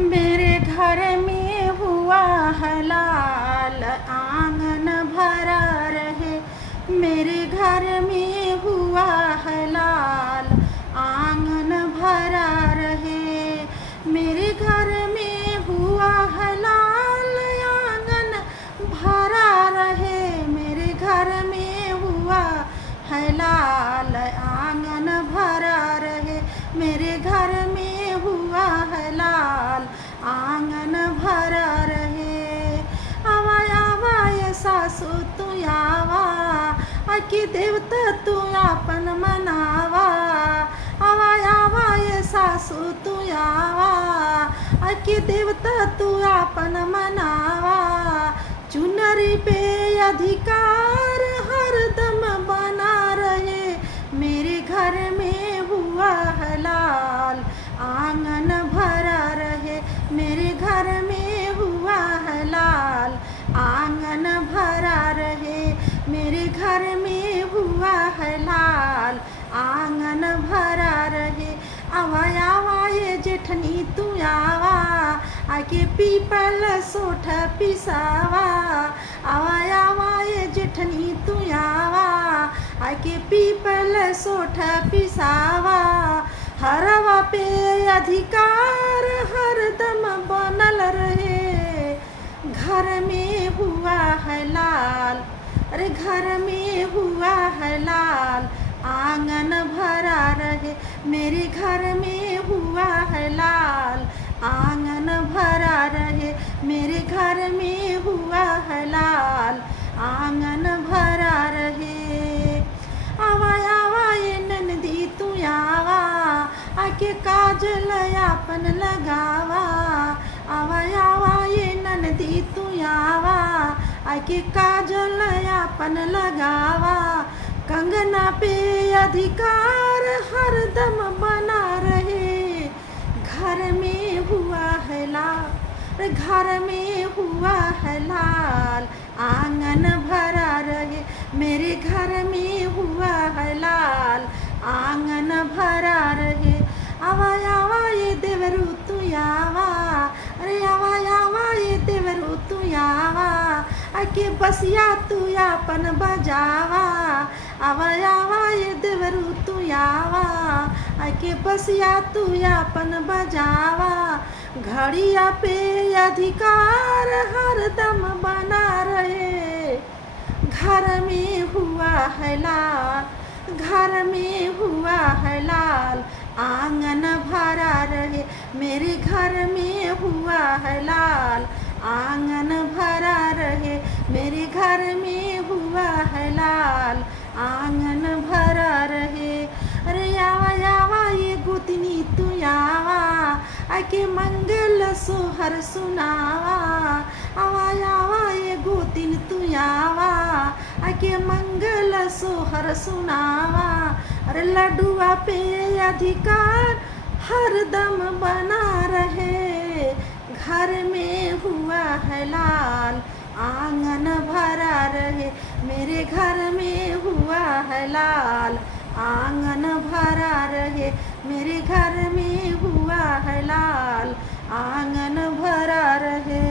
मेरे घर में हुआ है लाल, आंगन भरा रहे। मेरे घर में हुआ है लाल, आंगन भरा रहे। मेरे घर में हुआ है लाल, आंगन भरा रहे। मेरे घर में हुआ है लाल, आंगन भरा रहे। मेरे घर में हुआ है लाल, आंगन भरा रहे। आवा आवा ये सासू तू आवा, आकी देवता तू आपन मनावा। आवा आवा ये सासू तू आवा, आकी देवता तू आपन मनावा। चुनरी पे अधिकार हरदम बना रहे। मेरे घर में हुआ है लाल, आंगन भरा रहे। मेरे घर में हुआ है लाल, आंगन भरा रहे। मेरे घर में हुआ है लाल, आंगन भरा रहे। आवा आवा ये जेठनी तू आवा, आके पीपल सोठ पिसावा। आवा आवा ये जेठनी तू आवा, आके पीपल सोठ पिसावा। हरवा पे अधिकार हरदम बनल रहे। घर में हुआ है लाल, अरे घर में हुआ है लाल, आंगन भरा रहे। मेरे घर में हुआ है लाल, आंगन भरा रहे। मेरे घर में हुआ है लाल, आंगन भरा रहे। आवा आवा ये ननदी तू आवा, आके काजल आपन लगावा। आवा आवा ये ननदी तू आवा, आके काजल आपन लगावा। कंगना पे अधिकार हरदम बना रहे। घर में हुआ है लाल, घर में हुआ है लाल, आंगन भरा रहे। मेरे घर में हुआ है लाल, आंगन भरा रहे। आवा आवा ये देवरू तू आवा, अरे आवा आवा ये देवरू तू आवा, आके बसिया तू आपन बजावा। आवा आवा ये देवरू तू आवा, आके बसिया तू आपन बजावा। घड़िया पे अधिकार हरदम बना रहे। घर में हुआ है लाल, घर में हुआ है लाल, आंगन भरा रहे। मेरे घर में हुआ है लाल, आंगन भरा रहे। मेरे घर में हुआ है लाल, आंगन भरा रहे। अरे आवा आवा ये गोतनी तू आवा, आके मंगल सोहर सुनावा। आवा आवा ये गोतिन तू आवा, आके मंगल सोहर सुनावा। अरे लड्डुआ पे अधिकार हरदम बना रहे। घर में हुआ है लाल, आंगन भरा रहे। मेरे घर में हुआ है लाल, आंगन भरा रहे। मेरे घर में हुआ है लाल, आंगन भरा रहे।